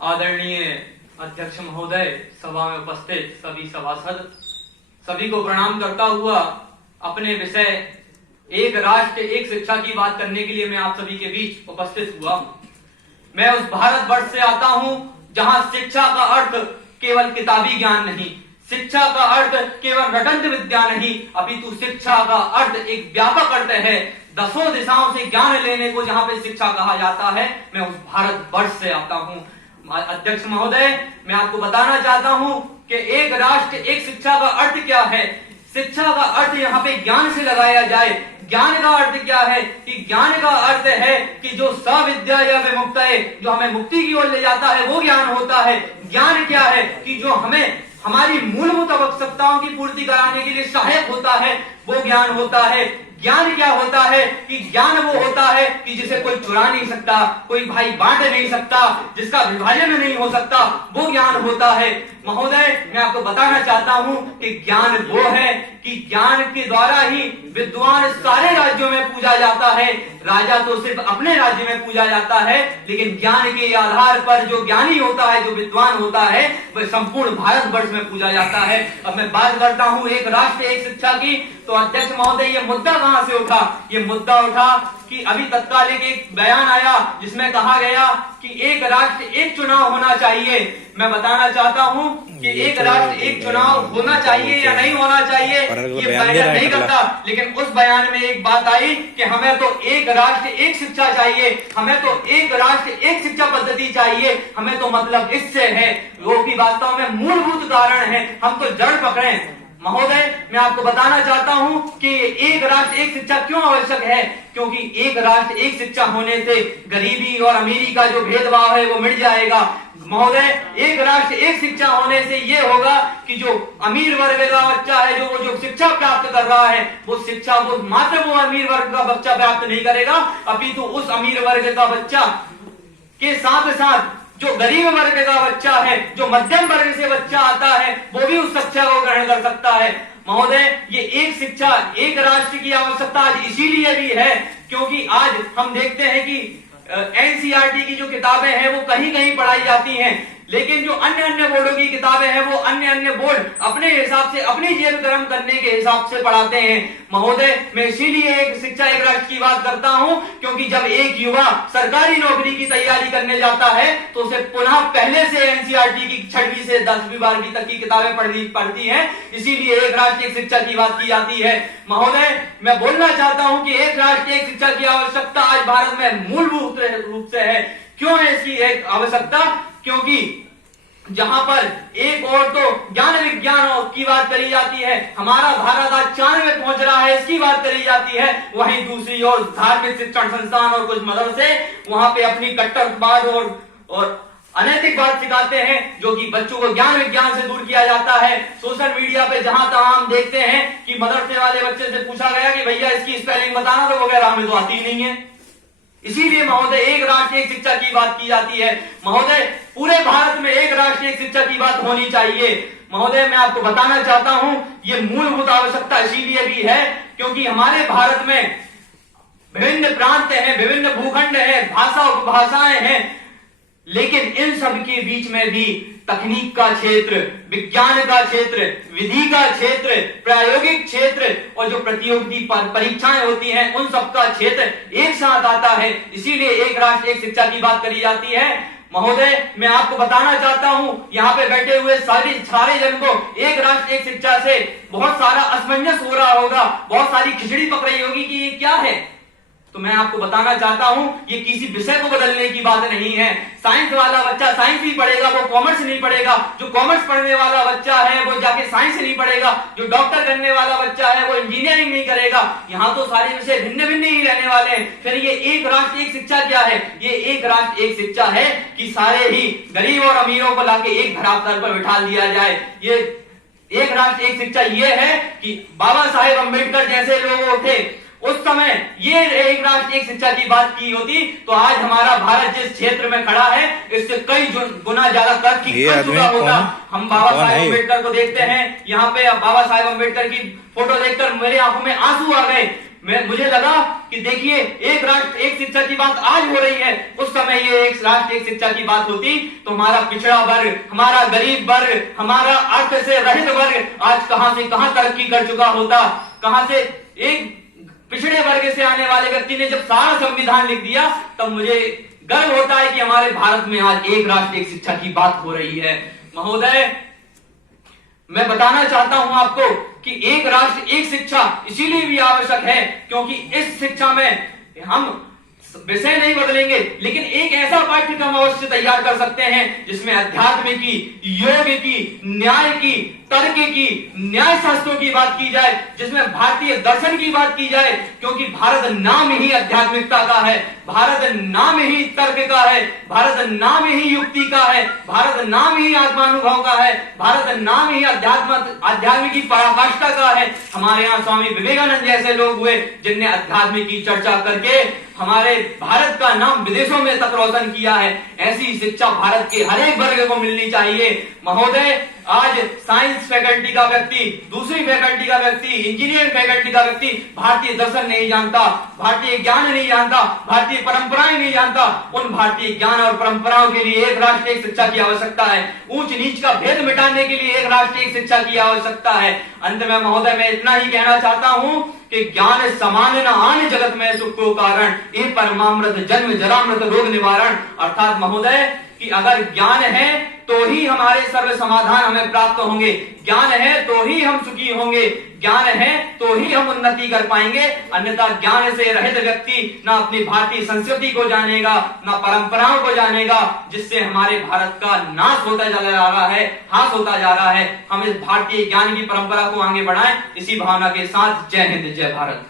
आदरणीय अध्यक्ष महोदय, सभा में उपस्थित सभी सभासद, सभी को प्रणाम करता हुआ अपने विषय एक राष्ट्र एक शिक्षा की बात करने के लिए मैं आप सभी के बीच उपस्थित हुआ हूं। मैं उस भारतवर्ष से आता हूं जहां शिक्षा का अर्थ केवल किताबी ज्ञान नहीं, शिक्षा का अर्थ केवल रटंत विद्या नहीं, अपितु शिक्षा का अर्थ एक व्यापक अर्थ है। दसों दिशाओं से ज्ञान लेने को जहां पे शिक्षा कहा जाता है, मैं उस भारतवर्ष से आता हूं। अध्यक्ष महोदय, मैं आपको बताना चाहता हूं कि एक राष्ट्र एक शिक्षा का अर्थ क्या है। शिक्षा का अर्थ यहाँ पे ज्ञान से लगाया जाए। ज्ञान का अर्थ क्या है कि ज्ञान का अर्थ है कि जो सविद्या या विमुक्त है, जो हमें मुक्ति की ओर ले जाता है, वो ज्ञान होता है। ज्ञान क्या है कि जो हमें हमारी मूलभूत आवश्यकताओं की पूर्ति कराने के लिए सहायक होता है, वो ज्ञान होता है। ज्ञान क्या होता है कि ज्ञान वो होता है कि जिसे कोई चुरा नहीं सकता, कोई भाई बांट नहीं सकता, जिसका विभाजन नहीं हो सकता, वो ज्ञान होता है। महोदय, मैं आपको बताना चाहता हूं कि ज्ञान वो है कि ज्ञान के द्वारा ही विद्वान सारे राज्यों में पूजा जाता है। राजा तो सिर्फ अपने राज्य में पूजा जाता है, लेकिन ज्ञान के आधार पर जो ज्ञानी होता है, जो विद्वान होता है, वह संपूर्ण भारतवर्ष में पूजा जाता है। अब मैं बात करता हूं एक राष्ट्र एक शिक्षा की, तो अध्यक्ष महोदय, ये मुद्दा कहां से उठा? ये मुद्दा उठा कि अभी तत्कालिक एक बयान आया जिसमें कहा गया कि एक राष्ट्र एक चुनाव होना चाहिए। मैं बताना चाहता हूं कि एक राष्ट्र एक चुनाव होना चाहिए या नहीं होना चाहिए, ये बयान नहीं करता, लेकिन उस बयान में एक बात आई कि हमें तो एक राष्ट्र एक शिक्षा चाहिए, हमें तो एक राष्ट्र एक शिक्षा पद्धति चाहिए। हमें तो मतलब इससे है वो कि वास्तव में मूलभूत कारण है, हम तो जड़ पकड़े। महोदय, मैं आपको बताना चाहता हूं कि एक राष्ट्र एक शिक्षा क्यों आवश्यक है, क्योंकि एक राष्ट्र एक शिक्षा होने से गरीबी और अमीरी का जो भेदभाव है वो मिट जाएगा। महोदय, एक राष्ट्र एक शिक्षा होने से ये होगा कि जो अमीर वर्ग का बच्चा है, जो शिक्षा प्राप्त कर रहा है, वो शिक्षा वो मात्र वो अमीर वर्ग का बच्चा प्राप्त नहीं करेगा, अपितु उस अमीर वर्ग का बच्चा के साथ साथ जो गरीब वर्ग का बच्चा है, जो मध्यम वर्ग से बच्चा आता है, वो भी उस शिक्षा को ग्रहण कर सकता है। महोदय, ये एक शिक्षा एक राष्ट्र की आवश्यकता आज इसीलिए भी है क्योंकि आज हम देखते हैं कि एनसीईआरटी की जो किताबें हैं वो कहीं कहीं पढ़ाई जाती हैं, लेकिन जो अन्य बोर्डों की किताबें हैं वो अन्य बोर्ड अपने हिसाब से अपनी जेब गर्म करने के हिसाब से पढ़ाते हैं। महोदय, मैं इसीलिए एक शिक्षा एक राष्ट्र की बात करता हूं क्योंकि जब एक युवा सरकारी नौकरी की तैयारी करने जाता है तो उसे पुनः पहले से एनसीईआरटी की 6वीं से 10वीं 12वीं तक की किताबें पढ़ती है। इसीलिए एक राष्ट्र एक शिक्षा की बात की जाती है। महोदय, मैं बोलना चाहता हूं कि एक राष्ट्र एक शिक्षा की आवश्यकता आज भारत में मूलभूत रूप से है। क्यों है इसकी एक आवश्यकता? क्योंकि जहां पर एक और तो ज्ञान विज्ञान की बात करी जाती है, हमारा भारत आज चांद में पहुंच रहा है, इसकी बात करी जाती है, वहीं दूसरी ओर धार्मिक शिक्षण संस्थान और कुछ मदरसे वहां पे अपनी कट्टरवाद और अनैतिक बात सिखाते हैं, जो कि बच्चों को ज्ञान विज्ञान से दूर किया जाता है। सोशल मीडिया पे जहां तहां हम देखते हैं कि मदरसे वाले बच्चे से पूछा गया कि भैया इसकी स्पेलिंग बताना, तो वगैरह हमें तो आती ही नहीं है। इसीलिए महोदय एक राष्ट्र एक शिक्षा की बात की जाती है। महोदय, पूरे भारत में एक राष्ट्र एक शिक्षा की बात होनी चाहिए। महोदय, मैं आपको बताना चाहता हूं ये मूलभूत आवश्यकता इसीलिए भी है क्योंकि हमारे भारत में विभिन्न प्रांत हैं, विभिन्न भूखंड हैं, भाषा उपभाषाएं हैं, लेकिन इन सब के बीच में भी तकनीक का क्षेत्र, विज्ञान का क्षेत्र, विधि का क्षेत्र, प्रायोगिक क्षेत्र और जो प्रतियोगी परीक्षाएं होती हैं उन सब का क्षेत्र एक साथ आता है। इसीलिए एक राष्ट्र एक शिक्षा की बात करी जाती है। महोदय, मैं आपको बताना चाहता हूं यहाँ पे बैठे हुए सारे जन को एक राष्ट्र एक शिक्षा से बहुत सारा असमंजस हो रहा होगा, बहुत सारी खिचड़ी पक रही होगी कि ये क्या है। तो मैं आपको बताना चाहता हूं ये किसी विषय को बदलने की बात नहीं है। साइंस वाला बच्चा साइंस ही पढ़ेगा, वो कॉमर्स नहीं पढ़ेगा। जो कॉमर्स पढ़ने वाला बच्चा है वो जाके साइंस नहीं पढ़ेगा। जो डॉक्टर करने वाला बच्चा है वो इंजीनियरिंग नहीं करेगा। यहाँ तो सारे विषय भिन्न भिन्न ही रहने वाले हैं। फिर ये एक राष्ट्र एक शिक्षा क्या है? ये एक राष्ट्र एक शिक्षा है कि सारे ही गरीब और अमीरों को लाके एक धरातल पर बिठा दिया जाए। ये एक राष्ट्र एक शिक्षा ये है कि बाबा साहेब अम्बेडकर जैसे लोग थे, उस समय ये एक राष्ट्र एक शिक्षा की बात की होती तो आज हमारा भारत जिस क्षेत्र में खड़ा है इससे कई गुना ज्यादा तरक्की कर चुका होगा। हम बाबा साहेब अम्बेडकर को देखते हैं, यहाँ पे बाबा साहेब अम्बेडकर की फोटो देखकर मेरे आंखों में आंसू आ गए मुझे लगा कि देखिए एक राष्ट्र एक शिक्षा की बात आज हो रही है, उस समय ये एक राष्ट्र एक शिक्षा की बात होती तो हमारा पिछड़ा वर्ग, हमारा गरीब वर्ग, हमारा अर्थ से रहित वर्ग आज कहां से कहां तरक्की कर चुका होता। कहां से एक पिछड़े वर्ग से आने वाले व्यक्ति ने जब सारा संविधान लिख दिया तब मुझे गर्व होता है कि हमारे भारत में आज एक राष्ट्र एक शिक्षा की बात हो रही है। महोदय, मैं बताना चाहता हूं आपको कि एक राष्ट्र एक शिक्षा इसीलिए भी आवश्यक है क्योंकि इस शिक्षा में हम विषय नहीं बदलेंगे लेकिन एक ऐसा पाठ्यक्रम अवश्य तैयार कर सकते हैं जिसमें अध्यात्म की, योग की, न्याय की, तर्क की, न्याय शास्त्रों की बात की जाए, जिसमें भारतीय दर्शन की बात की जाए, क्योंकि भारत नाम ही आध्यात्मिकता का है, भारत नाम ही तर्क का है, भारत नाम ही युक्ति का है, भारत नाम ही आत्मानुभव का है, भारत नाम ही अध्यात्म की पराकाष्ठा का है। हमारे यहाँ स्वामी विवेकानंद जैसे लोग हुए जिनने अध्यात्म की चर्चा करके हमारे भारत का नाम विदेशों में तक रोशन किया है। ऐसी शिक्षा भारत के हर एक वर्ग को मिलनी चाहिए। महोदय, आज साइंस फैकल्टी का व्यक्ति, दूसरी फैकल्टी का व्यक्ति, इंजीनियरिंग फैकल्टी का व्यक्ति भारतीय दर्शन नहीं जानता, भारतीय ज्ञान नहीं जानता, भारतीय परंपराएं नहीं जानता। उन भारतीय ज्ञान और परंपराओं के लिए एक राष्ट्र एक शिक्षा की आवश्यकता है। ऊंच नीच का भेद मिटाने के लिए एक राष्ट्र एक शिक्षा की आवश्यकता है। अंत में महोदय मैं इतना ही कहना चाहता हूं कि ज्ञान समान न आन जगत में सुख को कारण, ये परमामृत जन्म जरामृत रोग निवारण। अर्थात महोदय कि अगर ज्ञान है तो ही हमारे सर्व समाधान हमें प्राप्त होंगे, ज्ञान है तो ही हम सुखी होंगे, ज्ञान है तो ही हम उन्नति कर पाएंगे। अन्यथा ज्ञान से रहित व्यक्ति ना अपनी भारतीय संस्कृति को जानेगा, ना परंपराओं को जानेगा, जिससे हमारे भारत का नाश होता जा रहा है, हास होता जा रहा है। हम इस भारतीय ज्ञान की परंपरा को आगे बढ़ाएं। इसी भावना के साथ जय हिंद, जय भारत।